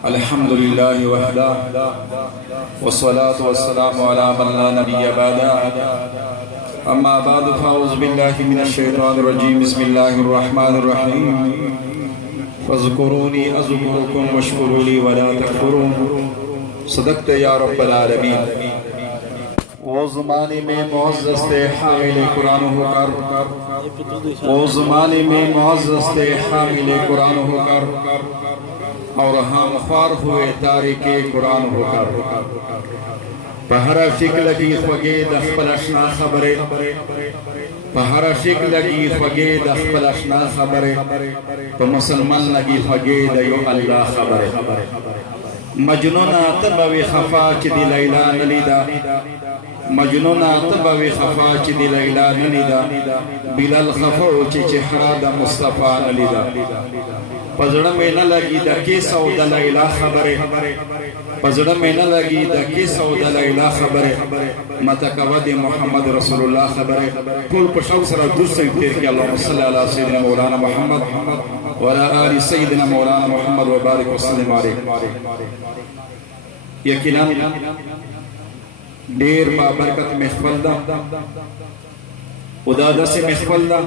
الحمد لله وحده والصلاة والسلام على من لا نبي بعده أما بعد فأعوذ بالله من الشيطان الرجيم بسم الله الرحمن الرحيم فاذكروني أذكركم واشكروا لي ولا تكفرون صدقت يا رب العالمين وہ زمانے میں معزز تھے حامل قرآن ہو کر وہ زمانے میں معزز تھے حامل قرآن ہو کر اور ہم خوار ہوئے تارک قرآن ہو کر پہرا فک لگی خوگے دخپل اشنا خبرے پہرا فک لگی خوگے دخپل اشنا خبرے تو مسلمان لگی خوگے دیو اللہ خبرے مجنون تبوی خفا چی دی لیلا نلیدہ مجنون تبوی خفا چی دی لیلا نلیدہ بلال خفا چی چہرہ دا مصطفیٰ نلیدہ پزڑا میں نہ لگی دا کیسا و دا لیلا خبرے پزڑا میں نہ لگی دا کیسا و دا لیلا خبرے متقود محمد رسول اللہ خبرے کل پشاو سرا دوسرے تیر کی اللہم صلی اللہ سیدنا مولانا محمد وعلى آل سيدنا مولانا محمد وبارك وسلم عليه یقینا دیر با برکت محفل دا ادادا سے محفل دا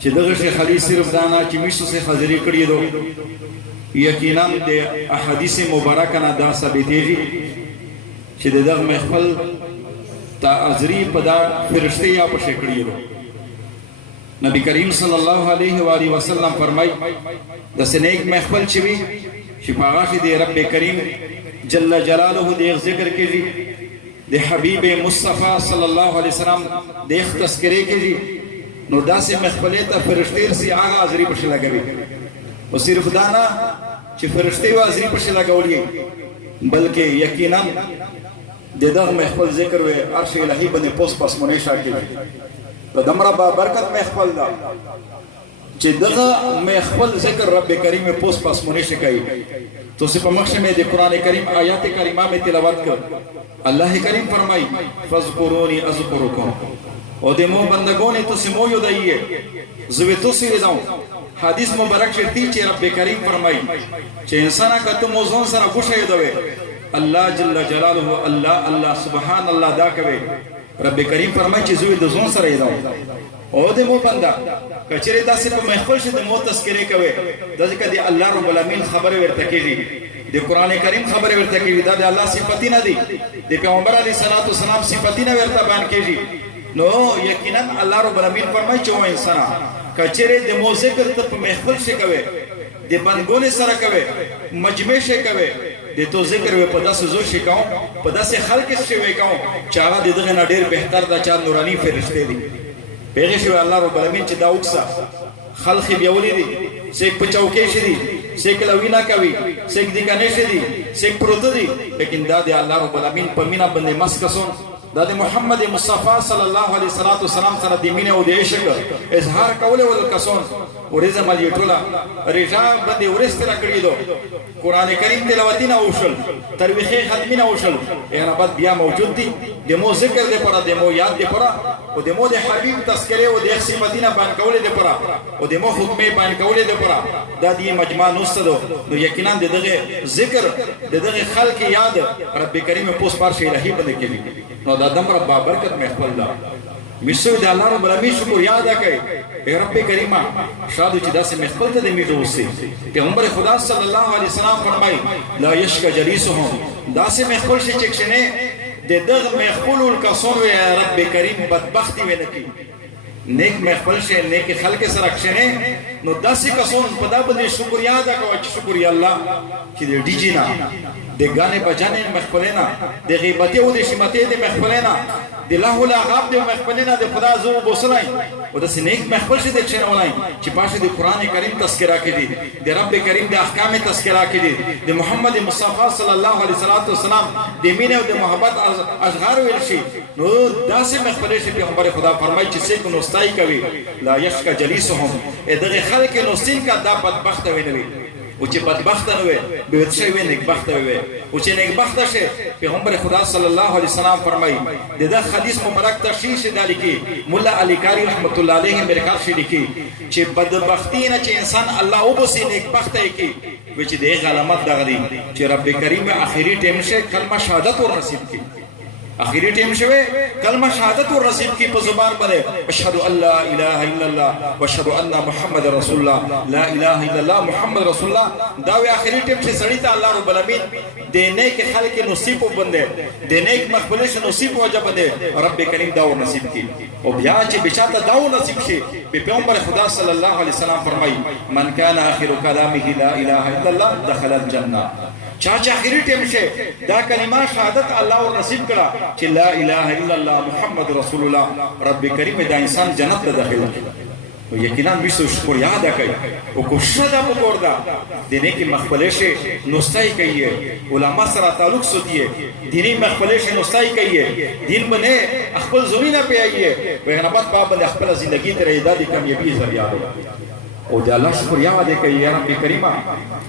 چی دغش خلی صرف دانا چی میشتو سے خضری کری دو یقینا دے احادیث مبارکنا دا ثابتی جی چی دغ محفل تا ازری پدا فرشتے یا پشے کری دو نبی کریم صلی اللہ علیہ وآلہ وسلم فرمائی دس نیک محفل چوی شپاغاشی دے رب کریم جل جلالہ دے ذکر کے جی دے حبیب مصطفیٰ صلی اللہ علیہ وسلم دے تذکرے کے جی نو دا سے محفلے تا فرشتیر سی آغا آزری پشی لگوی و صرف دانا چی فرشتے و آزری پشی لگولی بلکہ یقینا دے دا محفل ذکر وے عرش الہی بنے پوس پاس منیشا کے جی تو دمرا با برکت محفل دا چی دغا محفل ذکر رب کریم پوس پاس منیش کئی تو سپا مخش میں دے قرآن کریم آیات کریمہ میں تلاوت کر اللہ کریم فرمائی فَذْكُرُونِ أَذْكُرُكُمْ او دے مو بندگونے تو سمو یو دائیے زوی تو سوی داؤں حدیث مبارک شرطی چی رب کریم فرمائی چی انسانا کا تو موزون سرا گوشہ یو دوے اللہ جل جلالہ اللہ اللہ سبحان اللہ دا کوے رب کریم فرمائی چی زوی دزون سر ایداؤں او دے مو بندہ کچرے دا سے پا محفل شد مو تذکرے کوے دا ذکر دی اللہ رب العالمین خبر ورتکی دی دی قرآن کریم خبر ورتکی دی دا دی اللہ صفتی نہ دی دی پیغمبر علیہ السلام صفتی نہ ورتا بیان کی دی نو یقینا اللہ رب العالمین فرمائی چو انسانا کچرے دی مو ذکر تا پا محفل شد کوے دی بندگون سر کوے مجمع شد کوے دے تو ذکر وے پدا سے زور شکاؤں پدا سے خلق شوے کاؤں چاہا دے دغنا دیر بہتر دا چاہ نورانی فرشتے دی پیغی شوے اللہ رب العالمین چی دا اکسا خلقی بیولی دی سیک پچاوکیش دی سیک لوینا کوی سیک دیگانیش دی سیک پروتو دی لیکن دا دے اللہ رب العالمین پمینا بندے مسکسون دا دے محمد مصطفیٰ صلی اللہ علیہ وسلم سر دیمین او دے عشق اظہار کولے والکسون ورزا مالی ٹولا رجا بندے ورز تیرا کری دو قرآن کریم تلاوتی نہ اوشل ترویخ ختمی نہ اوشل اینا بات بیا موجود دی دمو ذکر دے پڑا دمو یاد دے پڑا و دمو دے حبیب تذکرے و دے صفتی نہ بان کولے دے پڑا و دمو حکمے بان کولے دے پڑا دا دی مجمع نوست دو نو یقیناً دے دغے ذکر دے دغے خلق یاد رب کریم پوس پار شئی رہی بندے کے لیے نو دا دم رب برکت محفل دا مصر دے اللہ رب العالمین شکر یاد آکے اے رب کریمہ شادو چی دا سے محفل تا دے میٹو اس سے پیغمبر خدا صلی اللہ علیہ وسلم فرمائی لا یشک جلیسهم دا سے محفل سے چکشنے دے دغ محفل الکسون وے رب کریم بدبختی وے نکی نیک محفل سے نیک خلق سے رکشنے نو دا سے کسون پدا بدے شکر یاد آکا وچ شکر یا اللہ چی دے ڈیجینا دے گانے بجانے محفلینا دے غیبتے و دے شمتے دے محفلینا دے لاہو لاغاب دے محفلینا دے خدا زو بوسلائیں و دے سے نیک محفل سے دیکھنے والائیں چی پاشے دے قرآن کریم تذکرہ کی دی دے رب کریم دے احکام تذکرہ کی دی دے محمد مصطفیٰ صلی اللہ علیہ وسلم دے مینے و دے محبت اشغار ویلشی نو دا سے محفلے سے پیغمبر خدا فرمائی چی سے کو نستائی کوی لا یشک جلیسهم اے دغی خلق نستین کا دا بدبخت وینوی اوچے بدبخت نوے بیوتشے ہوئے نیکبخت ہوئے اوچے نیکبخت شے پیغمبر خدا صلی اللہ علیہ وسلم فرمائی دیدہ حدیث مبارک تشریح سے دا لکھی ملا علی کاری رحمت اللہ علیہ میرے خار سے لکھی چھے بدبختی نا چھے انسان اللہ او بسی نیکبخت ہے کی وچ دې علامت دغه دي چې رب کریم اخیری ټیم شه کلمه شهادت ور نصیب کی اخیری ټیم شوه کلمه شهادت ور نصیب کی په زبان باندې اشهد ان لا اله الا الله واشهد ان محمد رسول الله لا اله الا الله محمد رسول الله دا وی اخیری ټیم چې سړی ته الله رب العالمین د نیک خلق نصیب وبنده د نیک مقبله نصیب وجب ده رب کریم دا ور نصیب کی او بیا چې بچاته دا ور نصیب شي په پیغمبر خدا صلی الله علیه وسلم فرمایي من کان اخر کلامه لا اله الا الله دخل الجنه چاچا اخری ټیم شه دا کلمه شهادت الله ور نصیب کړه چې لا اله الا الله محمد رسول الله رب کریم دا انسان جنت ته داخل او یقینا بیسو شکر یاد کوي او کوشش دا وکړه دینه کې مخبله شي نوستای کوي علما سره تعلق سوتیه دینی مخبله شي نوستای کوي دین باندې خپل زمينه پیایي پیغمبر پاک باندې خپل ژوندۍ تر ایدادي کامیابی ذریعہ او د الله شکر یاد کوي یا رب کریم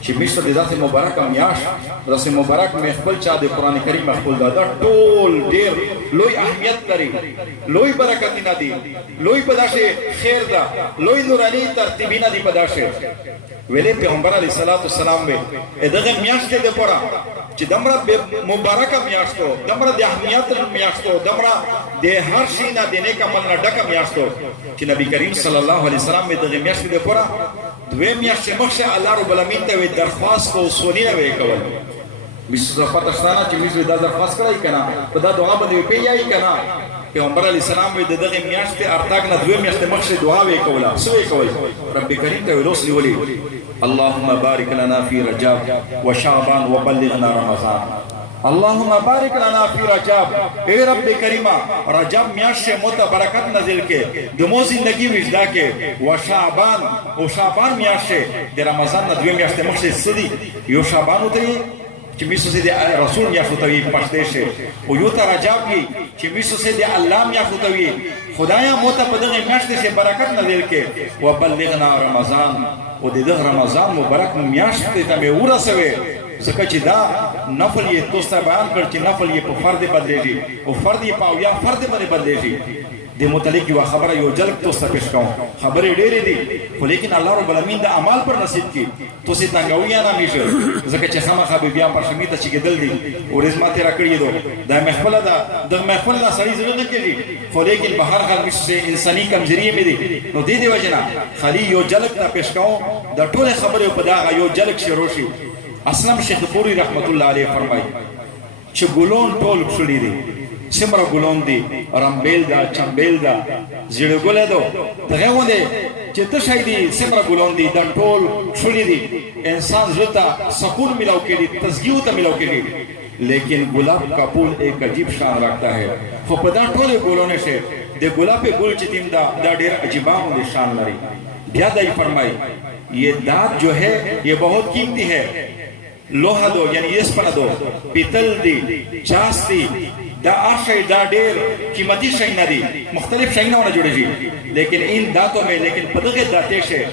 چې مشته د ذات مبارک میاش ذات مبارک مې خپل چا د قران کریم خپل دا ټول ډیر لوی اهمیت لري لوی برکت نه دي لوی پداشه خیر ده لوی نورانی ترتیب نه دي پداشه ویلې پیغمبر علی صلوات والسلام به دغه میاش کې د پورا چې دمره مبارک میاشتو دمره د اهمیت میاشتو دمره د هر شي نه د نیک عمل نه ډک میاشتو چې نبی کریم صلی الله علیه وسلم دغه میاشت د پورا دوی میاشت مخشه الله رب العالمین ته درخواست کو سونی نه وکول مشه پاتستانه چې مشه دا درخواست کړی کنه په دا دعا باندې پیایي کنه پیغمبر علی السلام دغه میاشت ارتاق نه دوی میاشت مخشه دعا وکولا سو وکول رب کریم ته ورسلی ولي اللهم بارك لنا في رجب وشعبان وبلغنا رمضان اللهم بارك لنا في رجب اے رب کریم رجب میاشت مت برکت نازل کې د مو زندگی وجدا کې وشعبان او شعبان میاشت د رمضان نه دوی میاشت مخشه سدي یو شعبان وته چې میسو سي د رسول میاشت وته پښته شه او یو ته رجب چې میسو سي د الله میاشت وته خدایا موته په دغه میاشت کې برکت نازل کې وبلغنا رمضان او د رمضان مبارک میاشت ته مې ورسوي ځکه چې دا نفل یې توسته بیان کړ چې نفل یې په فرد بدلېږي او فرد یې په اویا فرد باندې بدلېږي د متعلق یو خبره یو جلک توسته پیش کوم خبرې ډېرې دي خو لیکن الله رب العالمین د اعمال پر نصیب کی تو سي تنګویا نه میشه ځکه چې خامخا به بیا پر شمیته چې کېدل دي او رزما تیرا کړی دو دا محفل دا د محفل لا سړی زړه نه کېږي خو لیکن په هر حال مشه انساني کمزوري مې دي نو دې دی وجنا خالي یو جلک ته پیش کوم د ټوله خبرې په دا یو جلک شروع شي اسلام شیخ پوری رحمت الله علیه فرمایي چې ګلون ټول خړی دي سمره ګلون دي رمبیل دا چمبیل دا زیړ ګل دو دغه ونه چې ته شای دي سمره ګلون دي د ټول خړی دي انسان زړه سکون ملاو کړي تسګیو ته ملاو کړي لیکن गुलाब का फूल एक अजीब शान रखता है خو په دا ټول ګلونه شه د गुलाब ګل چې تیم دا ډېر عجیبانه شان لري بیا دای فرمای یہ دانت جو ہے یہ بہت قیمتی ہے لوہا دو یعنی یس پنا دو پیتل دی چاس دی دا آشای دا ډیر قیمتی شای نه دی مختلف شای نه ونه جوړیږي لیکن ان دانتوں میں لیکن پدغه داتے سے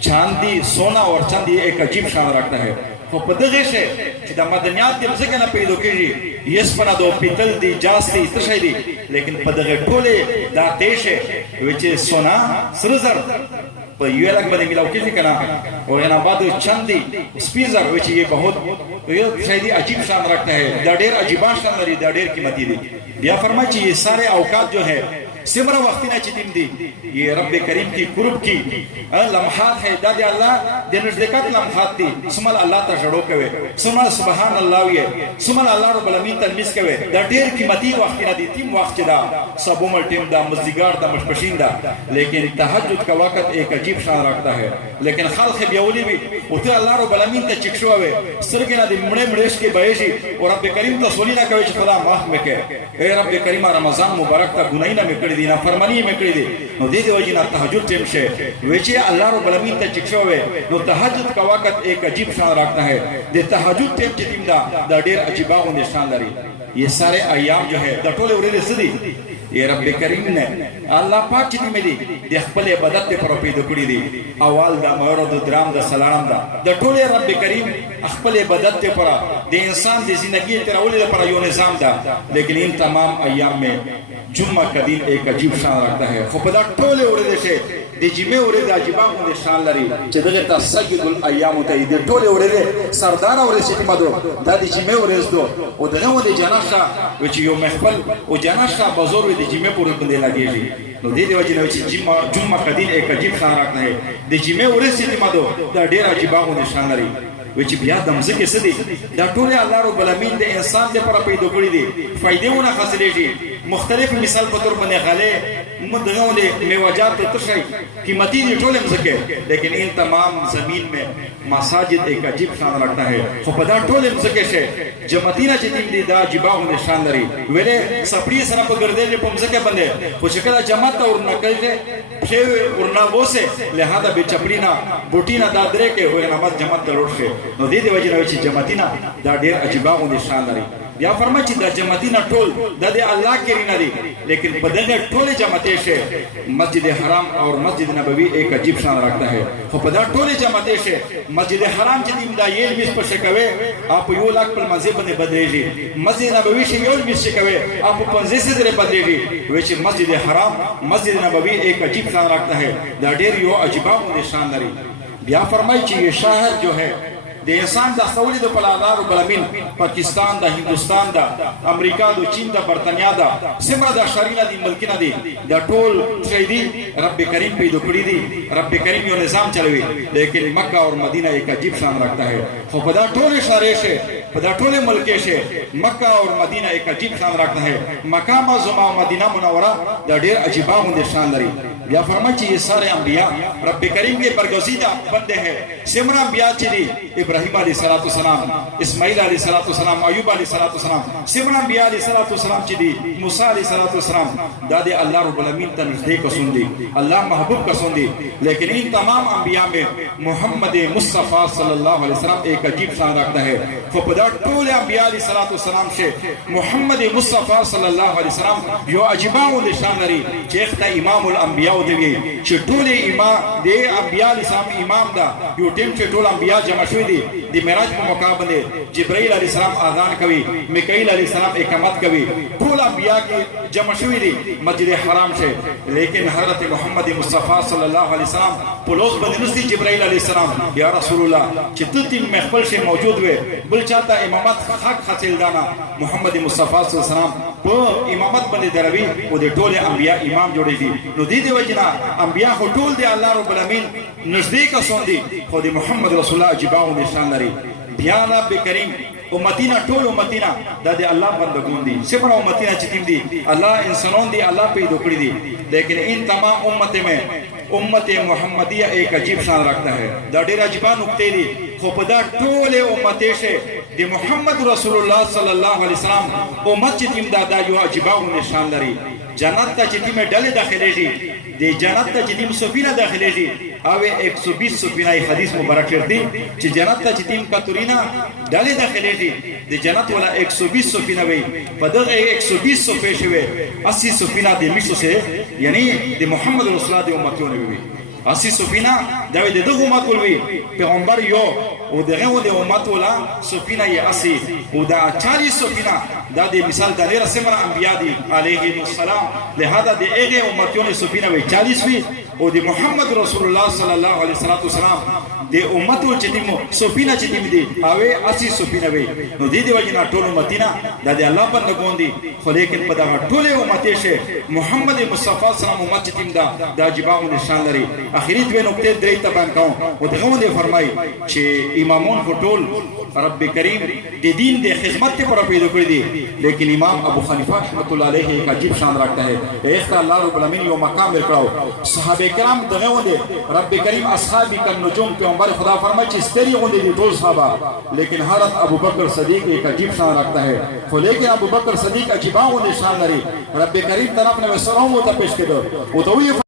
چاندی سونا اور چاندی ایک عجیب شان رکھتا ہے خو پدغه سے چې د مدنیات د ځکه نه پیدا کیږي یس پنا دو پیتل دی جاس دی تشای دی لیکن پدغه ټوله داتے سے وچ سونا سرزر په یو الګ باندې ملاو کیږي کنه او ینا بعد چاندی سپیزر وچ یہ بہت یہ شاید عجیب شان رکھتا ہے دا ډیر عجیب شان لري دا ډیر قیمتي دي بیا فرمایي چې یہ سارے اوقات جو ہے سمرا وقتی نه چتیم دي یہ رب کریم کی قرب کی لمحات ہے دا دی الله د نزدېکات لمحات دي سمال الله ته جوړو کوي سمال سبحان الله وي سمال الله رب العالمین تلمیس کوي دا ډیر قیمتي وخت نه دي تیم وخت دا صبومل ټیم دا مزدګار دا مشپشین دا لیکن تهجد کا وقت ایک عجیب شان رکھتا ہے لیکن خلق بیولی بھی اتر الله رب العالمین ته چکشو وي سرګ نه دي مړې مړېش کې بهشي او رب کریم ته سولي نه کوي چې خدا معاف مکه اے رب کریم رمضان مبارک ته ګناي نه مکړي دي نه فرمانی مکړي دي نو دې دی وجه نه تهجد ټیم شه وچې الله رب العالمین ته چکشو وي نو تهجد کا وقت ایک عجیب شان رکھتا ہے د تهجد ټیم چې تیم دا ډېر عجیبه نشان لري یہ سارے ایام جو ہے د ټوله ورځې سدي یہ رب کریم نے الله پاک چې دې مې د خپل عبادت پر پیدا کړی دي اول دا مورد درام دا سلام دا د ټوله رب کریم خپل عبادت پر د انسان د زندگی ترولې پر یو نظام دا لیکن ان تمام ایام میں جمعہ کا دن ایک عجیب شان رکھتا ہے خو په دا ټوله ورځې شه د جمعې ورځ عجیبه غوندې شان لري چې دغه ته سید الایام ته د ټولې ورځې سردار ورځ چې کومه ده دا د جمعې ورځ ده او دغه ولې جنازه چې یو محفل او جنازه بازار د جمعې پر باندې لګېږي نو دې دی وجه نو چې جمعه قدین ایک عجیب شان راکنه ہے د جمعې ورځ چې کومه ده دا ډېر عجیبه غوندې شان لري چې بیا د مځکې څه دي دا ټول الله رب العالمین د انسان لپاره پیدا کړی دي فائدېونه حاصلېږي مختلف مثال په تور باندې غلې دغه ولې میوجات ته شي قیمتي دي ټول مځکه لیکن ان تمام زمین میں مساجد ایک عجیب شان رکھتا ہے خو په دا ټول مځکه شه جمعتینا چې تیم دي دا جباغونه شان لري ویلې سپړی سره په ګرځېږي په مځکه باندې خو چې کله جماعت اور نه کوي چې ورنا وسه لہذا به چپړینا بوټینا دا درې کې وې نماز جماعت ته لوټ شي نو دې وجه نو چې جماعتینا دا ډېر عجیباغونه شان لري بیا فرمایي چې دا جماعتینا ټول د الله کې نه دي لیکن په دغه ټول جماعتې شه مسجد حرام اور مسجد نبوی ایک عجیب شان رکھتا ہے خو په دا ټول جماعتې شه مسجد حرام چې دیم دا یې مس په شکوي اپ یو لاک په مسجد باندې بدرېږي مسجد نبوی شه یو مس شکوي اپ 50 سے درې بدرېږي وې چې مسجد حرام مسجد نبوی ایک عجیب شان رکھتا ہے دا ډېر یو عجیبه شان لري بیا فرمایي چې یہ شهر جو ہے د انسان د خولي د پلادار بلمین پاکستان د هندستان د امریکا د چین د برتانیا د سمره د شرینا د ملکینه دي د ټول شهیدی رب کریم پیدا کړی دي رب کریم یو نظام چلوي لیکن مکہ اور مدینہ ایک عجیب شان رکھتا ہے خو په دا ټول اشاره شه په دا ټول ملک شه مکہ اور مدینہ ایک عجیب شان رکھتا ہے مکہ معظمہ مدینہ منورہ د ډېر عجیبه غوندې شان لري بیا فرمایي چې یہ سارے انبیاء رب کریم کے برگزیدہ بندے ہیں سمرا انبیاء چې دي ابراہیم علیہ الصلوۃ والسلام اسماعیل علیہ الصلوۃ والسلام ایوب علیہ الصلوۃ والسلام سمرا انبیاء علیہ الصلوۃ والسلام چې دي موسی علیہ الصلوۃ والسلام دا دے اللہ رب العالمین ته نږدې کسون دي اللہ محبوب کسون دي لیکن ان تمام انبیاء میں محمد مصطفی صلی اللہ علیہ وسلم ایک عجیب شان رکھتا ہے خو په دا ټول انبیاء علیہ الصلوۃ والسلام سے محمد مصطفی صلی اللہ علیہ وسلم یو عجیبه نشان لري چې اخته امام الانبیاء دی چې ټول امام دی انبیاء السلام امام دا یو ټیم چې ټول انبیاء جمع شوی دي د معراج په موقع باندې جبرائیل علیہ السلام اذان کوي میکائیل علیہ السلام اقامت کوي ټول انبیاء کې جمع شوی دي مسجد حرام سے لیکن حضرت محمد مصطفی صلی الله علیه وسلم په لوز باندې نستی جبرائیل علیہ السلام یا رسول الله چې تین محفل سے موجود وي بل چاته امامت حق حاصل دانا محمد مصطفی صلی الله علیه وسلم په امامت باندې دروي او د ټول انبیاء امام جوړي دي نو دې وجنا انبیاء خو ټول دی الله رب العالمین نزدیک اسون دي خو د محمد رسول الله عجیبه نشان لري بیا رب کریم امتینا ټول امتینا دا د الله بندگان دي سمره امتینا چې تیم دي الله انسانون دي الله پیدا کړی دي لیکن ان تمام امت میں امت محمدیہ ایک عجیب شان رکھتا ہے دا ډیر عجیبه نقطې دي خو په دا ټول امت شه د محمد رسول الله صلی الله علیه وسلم امت چې تیم دا یو عجیبه نشان لري جنت ته چې تیم ډلې داخليږي د جنت ته چې تیم سفینه داخليږي او 120 سفینه حدیث مبارک دی چې جنت ته چې تیم کاتورینا ډلې داخليږي د جنت ولا 120 سفینه وي په دغه 120 سفینه شوي 80 سفینه د میشو سه یعنی د محمد رسول الله د امتونه وي 80 سفینه دا د دغه امت وي پیغمبر یو او دغه د امت ولا سفینه یې 80 او دا 40 سفینه دا د مثال د ډیر سمره انبیاء دي علیهم السلام لہذا د هغه امتونه سفینه وي 40 وي او د محمد رسول الله صلی الله علیه وسلم د امت چې دي سفینه چې دي او 80 سفینه وي نو د دې وجنا ټول امتینا د الله بندگان دي خو لیکن په دا ټول امت شه محمد مصطفی صلی الله علیه وسلم امت چې دا جباو نشان لري اخري دوه نقطې درې تبان کوم او دغه ونه فرمای چې امامون کو ټول رب کریم د دین د خدمت پر پیدا کړی دي لیکن امام ابو حنیفه رحمۃ اللہ علیہ ایک عجیب شان رکھتا ہے ایک اللہ رب العالمین یو مقام ورکړو صحابه کرام دغه ونه رب کریم اصحابی کالنجوم پیغمبر خدا فرمایي چې ستری غونډې دي ټول صحابه لیکن حضرت ابو بکر صدیق ایک عجیب شان رکھتا ہے خو لیکن ابو بکر صدیق عجیب نشان لري رب کریم طرف نے سلام او ته پیش کړو او ته